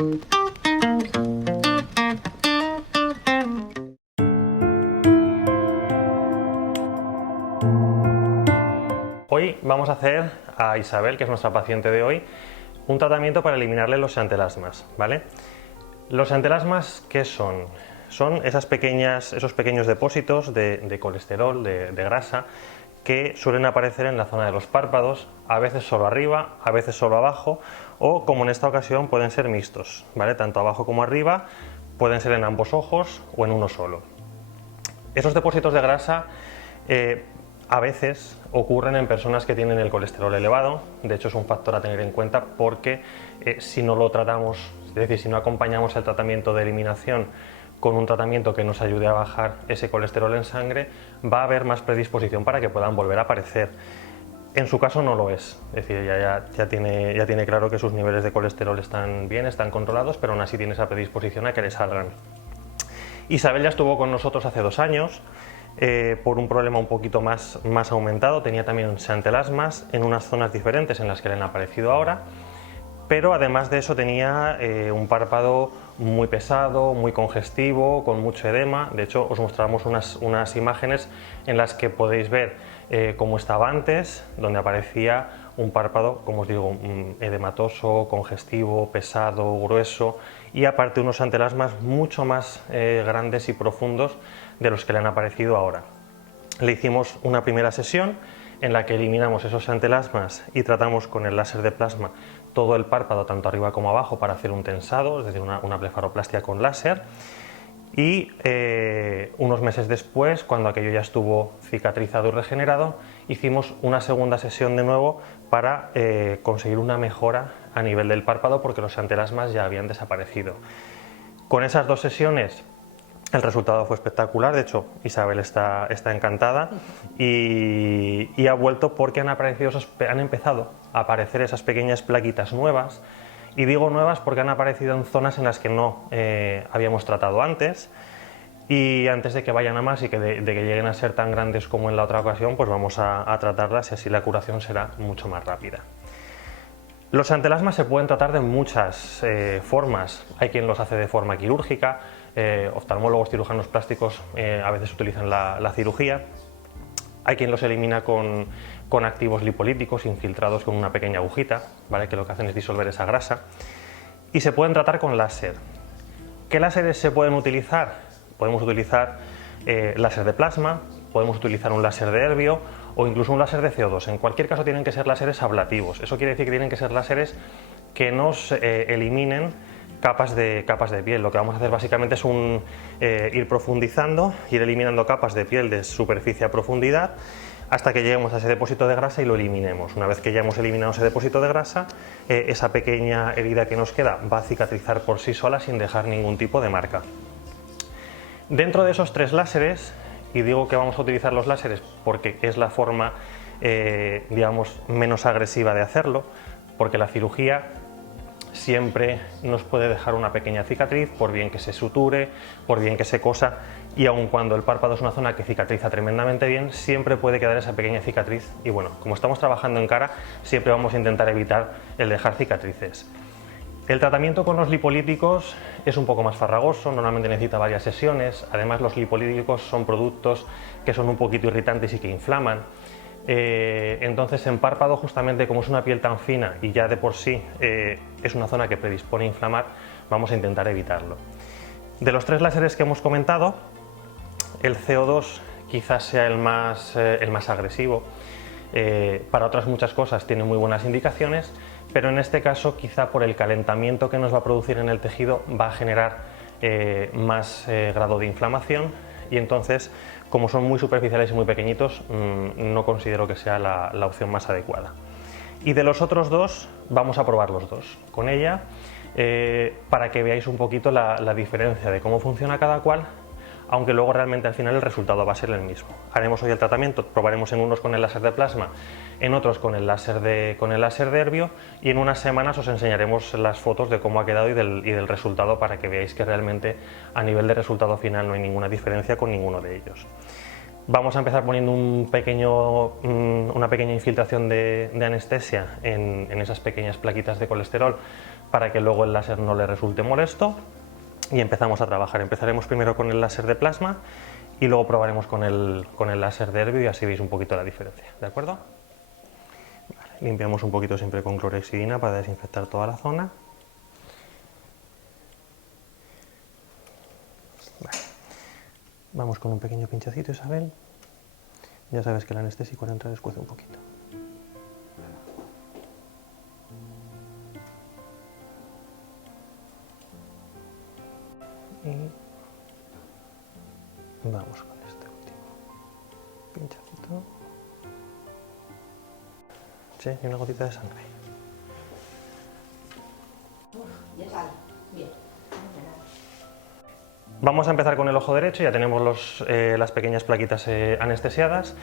Hoy vamos a hacer a Isabel, que es nuestra paciente de hoy, un tratamiento para eliminarle los xantelasmas, ¿vale? Los xantelasmas, ¿qué son? Son esos pequeños depósitos de colesterol, de grasa, que suelen aparecer en la zona de los párpados, a veces solo arriba, a veces solo abajo, o como en esta ocasión pueden ser mixtos, ¿vale? Tanto abajo como arriba, pueden ser en ambos ojos o en uno solo. Esos depósitos de grasa a veces ocurren en personas que tienen el colesterol elevado. De hecho, es un factor a tener en cuenta porque si no lo tratamos, es decir, si no acompañamos el tratamiento de eliminación con un tratamiento que nos ayude a bajar ese colesterol en sangre, va a haber más predisposición para que puedan volver a aparecer. En su caso no lo es decir, ya tiene claro que sus niveles de colesterol están bien, están controlados, pero aún así tiene esa predisposición a que le salgan. Isabel ya estuvo con nosotros hace 2 años. Por un problema un poquito más aumentado, tenía también xantelasmas en unas zonas diferentes en las que le han aparecido ahora, pero además de eso tenía un párpado muy pesado, muy congestivo, con mucho edema. De hecho, os mostramos unas imágenes en las que podéis ver cómo estaba antes, donde aparecía un párpado, como os digo, edematoso, congestivo, pesado, grueso, y aparte unos xantelasmas mucho más grandes y profundos de los que le han aparecido ahora. Le hicimos una primera sesión en la que eliminamos esos xantelasmas y tratamos con el láser de plasma todo el párpado, tanto arriba como abajo, para hacer un tensado, es decir, una blefaroplastia con láser. Y unos meses después, cuando aquello ya estuvo cicatrizado y regenerado, hicimos una segunda sesión de nuevo para conseguir una mejora a nivel del párpado, porque los xantelasmas ya habían desaparecido. Con esas 2 sesiones el resultado fue espectacular. De hecho, Isabel está encantada y ha vuelto porque han empezado a aparecer esas pequeñas plaquitas nuevas. Y digo nuevas porque han aparecido en zonas en las que no habíamos tratado antes, y antes de que vayan a más y de que lleguen a ser tan grandes como en la otra ocasión, pues vamos a tratarlas y así la curación será mucho más rápida. Los xantelasmas se pueden tratar de muchas formas. Hay quien los hace de forma quirúrgica, oftalmólogos, cirujanos plásticos a veces utilizan la cirugía. Hay quien los elimina con activos lipolíticos infiltrados con una pequeña agujita, ¿vale? Que lo que hacen es disolver esa grasa. Y se pueden tratar con láser. ¿Qué láseres se pueden utilizar? Podemos utilizar láser de plasma, podemos utilizar un láser de herbio o incluso un láser de CO2. En cualquier caso tienen que ser láseres ablativos. Eso quiere decir que tienen que ser láseres que nos eliminen capas de piel. Lo que vamos a hacer básicamente es ir profundizando, ir eliminando capas de piel de superficie a profundidad hasta que lleguemos a ese depósito de grasa y lo eliminemos. Una vez que ya hemos eliminado ese depósito de grasa, esa pequeña herida que nos queda va a cicatrizar por sí sola sin dejar ningún tipo de marca. Dentro de esos 3 láseres, y digo que vamos a utilizar los láseres porque es la forma digamos menos agresiva de hacerlo, porque la cirugía siempre nos puede dejar una pequeña cicatriz, por bien que se suture, por bien que se cosa, y aun cuando el párpado es una zona que cicatriza tremendamente bien, siempre puede quedar esa pequeña cicatriz. Y bueno, como estamos trabajando en cara, siempre vamos a intentar evitar el dejar cicatrices. El tratamiento con los lipolíticos es un poco más farragoso, normalmente necesita varias sesiones. Además, los lipolíticos son productos que son un poquito irritantes y que inflaman. Entonces, en párpado, justamente como es una piel tan fina y ya de por sí es una zona que predispone a inflamar, vamos a intentar evitarlo. De los 3 láseres que hemos comentado, el CO2 quizás sea el más agresivo. Para otras muchas cosas tiene muy buenas indicaciones, pero en este caso quizá por el calentamiento que nos va a producir en el tejido va a generar más grado de inflamación, y entonces, como son muy superficiales y muy pequeñitos, no considero que sea la opción más adecuada. Y de los otros 2 vamos a probar los 2 con ella para que veáis un poquito la diferencia de cómo funciona cada cual, aunque luego realmente al final el resultado va a ser el mismo. Haremos hoy el tratamiento, probaremos en unos con el láser de plasma, en otros con el láser de herbio, y en unas semanas os enseñaremos las fotos de cómo ha quedado y del resultado, para que veáis que realmente a nivel de resultado final no hay ninguna diferencia con ninguno de ellos. Vamos a empezar poniendo una pequeña infiltración de anestesia en esas pequeñas plaquitas de colesterol para que luego el láser no le resulte molesto, y empezamos a trabajar. Empezaremos primero con el láser de plasma y luego probaremos con el láser de Erbio y así veis un poquito la diferencia, ¿de acuerdo? Vale, limpiamos un poquito siempre con clorhexidina para desinfectar toda la zona. Vale. Vamos con un pequeño pinchacito, Isabel. Ya sabes que el anestésico al entrar escuece un poquito. Y vamos con este último pinchacito. Sí, y una gotita de sangre. Ya sale. Bien. Vamos a empezar con el ojo derecho, ya tenemos las pequeñas plaquitas anestesiadas,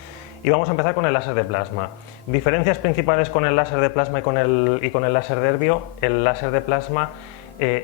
y vamos a empezar con el láser de plasma. Diferencias principales con el láser de plasma y con el láser de Erbio. El láser de plasma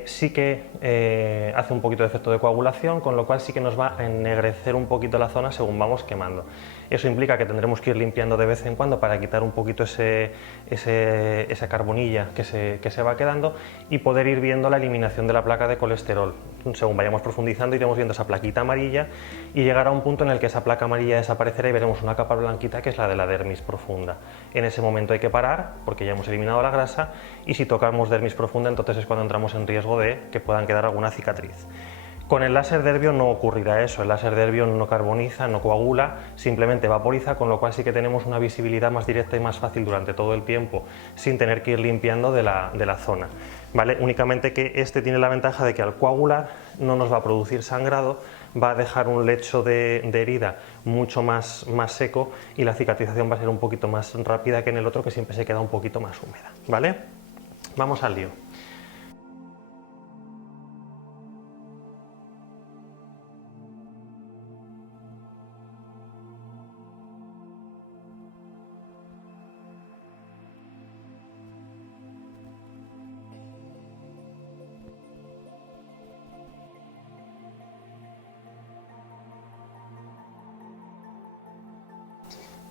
sí que hace un poquito de efecto de coagulación, con lo cual sí que nos va a ennegrecer un poquito la zona según vamos quemando. Eso implica que tendremos que ir limpiando de vez en cuando para quitar un poquito esa carbonilla que se va quedando y poder ir viendo la eliminación de la placa de colesterol. Según vayamos profundizando iremos viendo esa plaquita amarilla y llegará a un punto en el que esa placa amarilla desaparecerá y veremos una capa blanquita que es la de la dermis profunda. En ese momento hay que parar porque ya hemos eliminado la grasa, y si tocamos dermis profunda entonces es cuando entramos en riesgo de que puedan quedar alguna cicatriz. Con el láser de Erbio no ocurrirá eso. El láser de Erbio no carboniza, no coagula, simplemente vaporiza, con lo cual sí que tenemos una visibilidad más directa y más fácil durante todo el tiempo, sin tener que ir limpiando de la zona. ¿Vale? Únicamente que este tiene la ventaja de que al coagular no nos va a producir sangrado, va a dejar un lecho de herida mucho más seco, y la cicatrización va a ser un poquito más rápida que en el otro, que siempre se queda un poquito más húmeda. ¿Vale? Vamos al lío.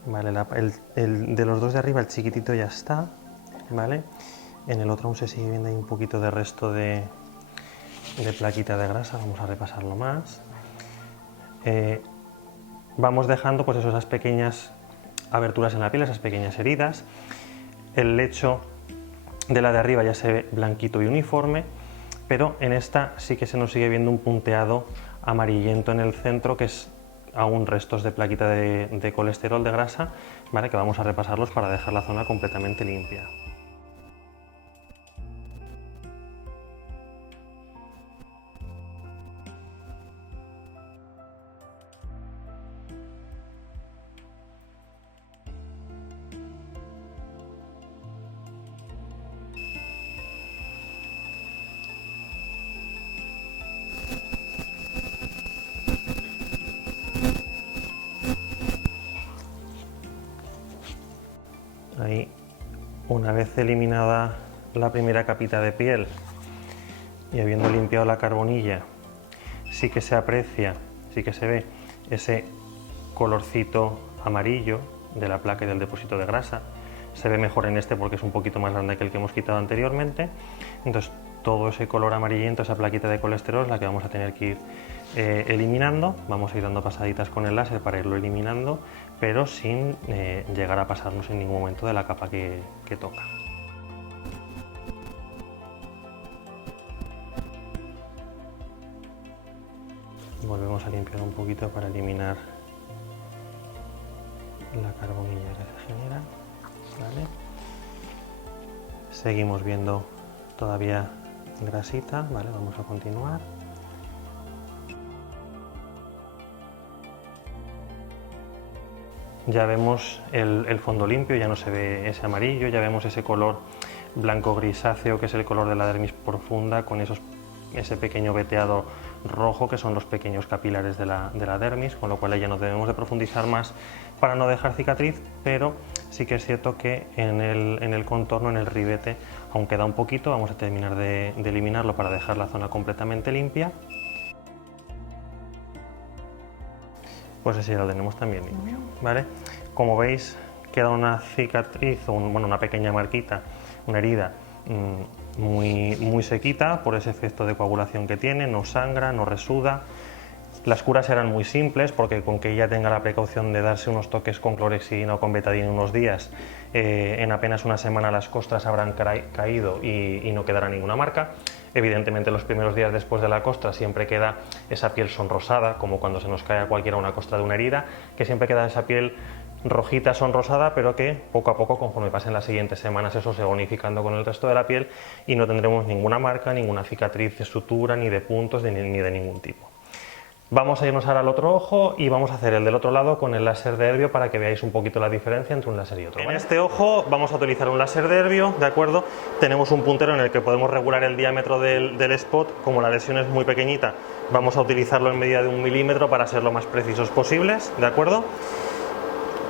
Vale, el de los dos de arriba, el chiquitito, ya está, ¿vale? En el otro aún se sigue viendo ahí un poquito de resto de plaquita de grasa, vamos a repasarlo más. Vamos dejando pues esas pequeñas aberturas en la piel, esas pequeñas heridas. El lecho de la de arriba ya se ve blanquito y uniforme, pero en esta sí que se nos sigue viendo un punteado amarillento en el centro, que es aún restos de plaquita de colesterol, de grasa, ¿vale? Que vamos a repasarlos para dejar la zona completamente limpia. Ahí, una vez eliminada la primera capita de piel y habiendo limpiado la carbonilla, sí que se aprecia, sí que se ve ese colorcito amarillo de la placa y del depósito de grasa. Se ve mejor en este porque es un poquito más grande que el que hemos quitado anteriormente. Entonces todo ese color amarillento, esa plaquita de colesterol, es la que vamos a tener que ir eliminando. Vamos a ir dando pasaditas con el láser para irlo eliminando, pero sin llegar a pasarnos en ningún momento de la capa que toca. Volvemos a limpiar un poquito para eliminar la carbonilla que se genera. ¿Vale? Seguimos viendo todavía grasita, ¿vale? Vamos a continuar. Ya vemos el fondo limpio, ya no se ve ese amarillo, ya vemos ese color blanco grisáceo que es el color de la dermis profunda, con ese pequeño veteado rojo que son los pequeños capilares de la dermis, con lo cual ya no debemos de profundizar más para no dejar cicatriz, pero sí que es cierto que en el contorno, en el ribete, aún queda un poquito. Vamos a terminar de eliminarlo para dejar la zona completamente limpia. pues ese ya lo tenemos también limpio, ¿vale? Como veis, queda una cicatriz, o una pequeña marquita, una herida muy sequita por ese efecto de coagulación que tiene, no sangra, no resuda. Las curas serán muy simples porque con que ella tenga la precaución de darse unos toques con clorexidina o con betadina unos días, en apenas una semana las costras habrán caído y no quedará ninguna marca. Evidentemente los primeros días después de la costra siempre queda esa piel sonrosada, como cuando se nos cae a cualquiera una costra de una herida, que siempre queda esa piel rojita, sonrosada, pero que poco a poco, conforme pasen las siguientes semanas, eso se va unificando con el resto de la piel y no tendremos ninguna marca, ninguna cicatriz de sutura, ni de puntos, ni de ningún tipo. Vamos a irnos ahora al otro ojo y vamos a hacer el del otro lado con el láser de Herbio para que veáis un poquito la diferencia entre un láser y otro, ¿vale? En este ojo vamos a utilizar un láser de Herbio, ¿de acuerdo? Tenemos un puntero en el que podemos regular el diámetro del spot. Como la lesión es muy pequeñita, vamos a utilizarlo en medida de 1 milímetro para ser lo más precisos posibles, ¿de acuerdo?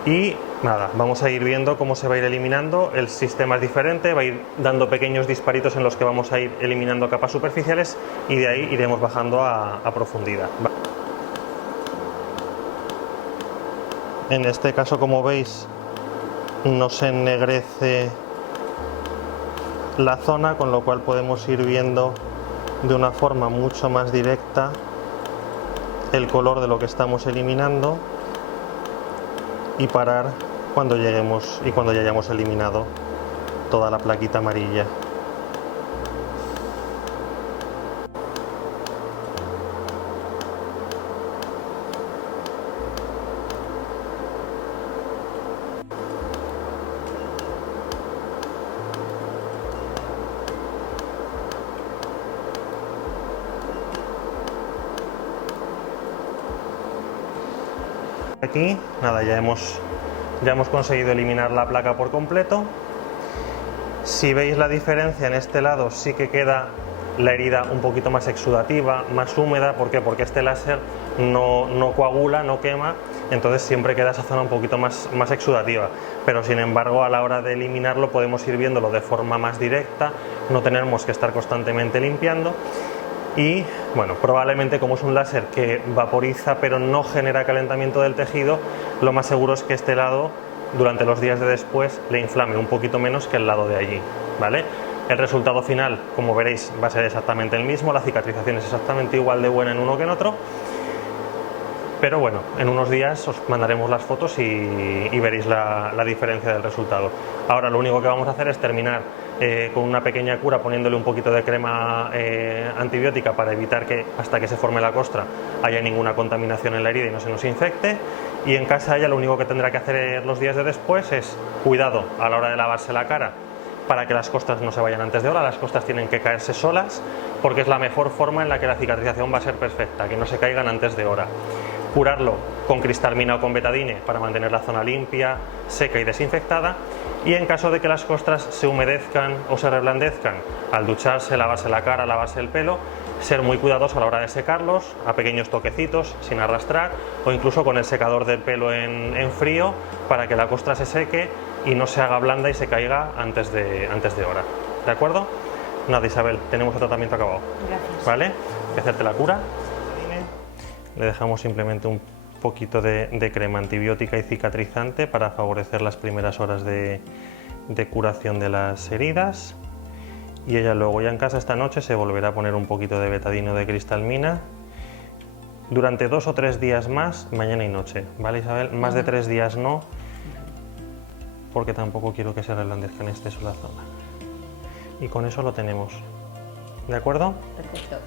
Y nada, vamos a ir viendo cómo se va a ir eliminando. El sistema es diferente, va a ir dando pequeños disparitos en los que vamos a ir eliminando capas superficiales y de ahí iremos bajando a profundidad. En este caso, como veis, no se ennegrece la zona, con lo cual podemos ir viendo de una forma mucho más directa el color de lo que estamos eliminando y parar cuando lleguemos y cuando ya hayamos eliminado toda la plaquita amarilla. Aquí, nada, ya hemos conseguido eliminar la placa por completo. Si veis la diferencia, en este lado sí que queda la herida un poquito más exudativa, más húmeda. ¿Por qué? Porque este láser no coagula, no quema, entonces siempre queda esa zona un poquito más exudativa. Pero sin embargo, a la hora de eliminarlo podemos ir viéndolo de forma más directa, no tenemos que estar constantemente limpiando. Y bueno, probablemente, como es un láser que vaporiza pero no genera calentamiento del tejido, lo más seguro es que este lado durante los días de después le inflame un poquito menos que el lado de allí, ¿vale? El resultado final, como veréis, va a ser exactamente el mismo, la cicatrización es exactamente igual de buena en uno que en otro, pero bueno, en unos días os mandaremos las fotos y veréis la diferencia del resultado. Ahora lo único que vamos a hacer es terminar con una pequeña cura poniéndole un poquito de crema antibiótica para evitar que hasta que se forme la costra haya ninguna contaminación en la herida y no se nos infecte. Y en casa ella lo único que tendrá que hacer los días de después es cuidado a la hora de lavarse la cara para que las costras no se vayan antes de hora. Las costras tienen que caerse solas porque es la mejor forma en la que la cicatrización va a ser perfecta, que no se caigan antes de hora. Curarlo con cristalmina o con betadine para mantener la zona limpia, seca y desinfectada. Y en caso de que las costras se humedezcan o se reblandezcan al ducharse, lavarse la cara, lavarse el pelo, ser muy cuidadosos a la hora de secarlos, a pequeños toquecitos, sin arrastrar, o incluso con el secador del pelo en frío para que la costra se seque y no se haga blanda y se caiga antes de hora. ¿De acuerdo? Nada, Isabel, tenemos el tratamiento acabado. Gracias. ¿Vale? Voy a hacerte la cura. Le dejamos simplemente un poquito de crema antibiótica y cicatrizante para favorecer las primeras horas de curación de las heridas. Y ella luego ya en casa esta noche se volverá a poner un poquito de betadina o de cristalmina durante 2 o 3 días más, mañana y noche, ¿vale, Isabel? Más de 3 días no, porque tampoco quiero que se reblandezca en exceso la zona. Y con eso lo tenemos, ¿de acuerdo? Perfecto.